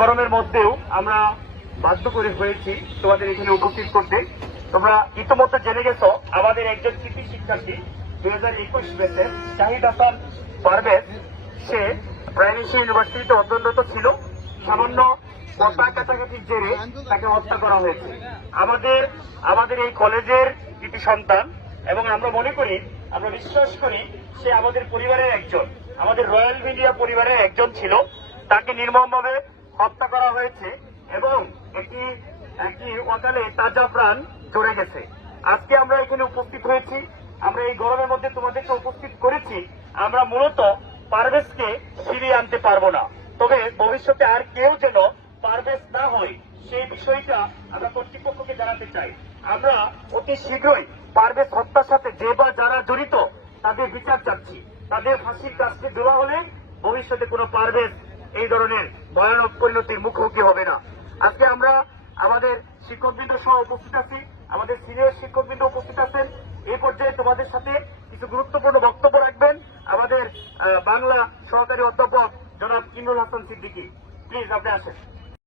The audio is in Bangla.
গরমের মধ্যেও আমরা বাধ্য করে হয়েছি তোমাদের এখানে উপস্থিত করতে। তোমরা ইতিমধ্যে জেনে গেছো আমাদের একজন কৃতি শিক্ষার্থী 2021 ব্যাচের শাহিদ হাসান পারভেজ, সে প্রাইভেসি ইউনিভার্সিটিতে অধ্যয়নরত ছিল। সামান্য কথা কাছাকাছির জেরে তাকে হত্যা করা হয়েছে। আমাদের এই কলেজের কৃতি সন্তান, এবং আমরা মনে করি, আমরা বিশ্বাস করি সে আমাদের পরিবারের একজন, আমাদের রয়্যাল মিডিয়া পরিবারের একজন ছিল। তাকে নির্মমভাবে হত্যা করা হয়েছে এবং একটি অকালে তাজা প্রাণ ঝরে গেছে। আজকে আমরা এখানে উপস্থিত হয়েছি, আমরা এই গরমের মধ্যে তোমাদেরকে উপস্থিত করেছি। আমরা মূলত পারভেজকে ফিরিয়ে আনতে পারবো না, তবে ভবিষ্যতে আর কেউ যেন পারভেজ না হয় সেই বিষয়টা আমরা কর্তৃপক্ষকে জানাতে চাই। আমরা অতি শীঘ্রই পারভেজ হত্যার সাথে যে বা যারা জড়িত তাদের বিচার চাচ্ছি। তাদের ফাঁসির কাছে দেওয়া হলে ভবিষ্যতে কোনো পারভেজ এই ধরনের ভয়ানক পরিণতির মুখোমুখি হবে না। আজকে আমরা আমাদের শিক্ষকবৃন্দ সহ উপস্থিত আছি, আমাদের সিনিয়র শিক্ষকবৃন্দ উপস্থিত আছেন। এই পর্যায়ে তোমাদের সাথে কিছু গুরুত্বপূর্ণ বক্তব্য রাখবেন আমাদের বাংলা সহকারী অধ্যাপক জনাব ইমরুল হাসান সিদ্দিকী। প্লিজ আপনি আসেন।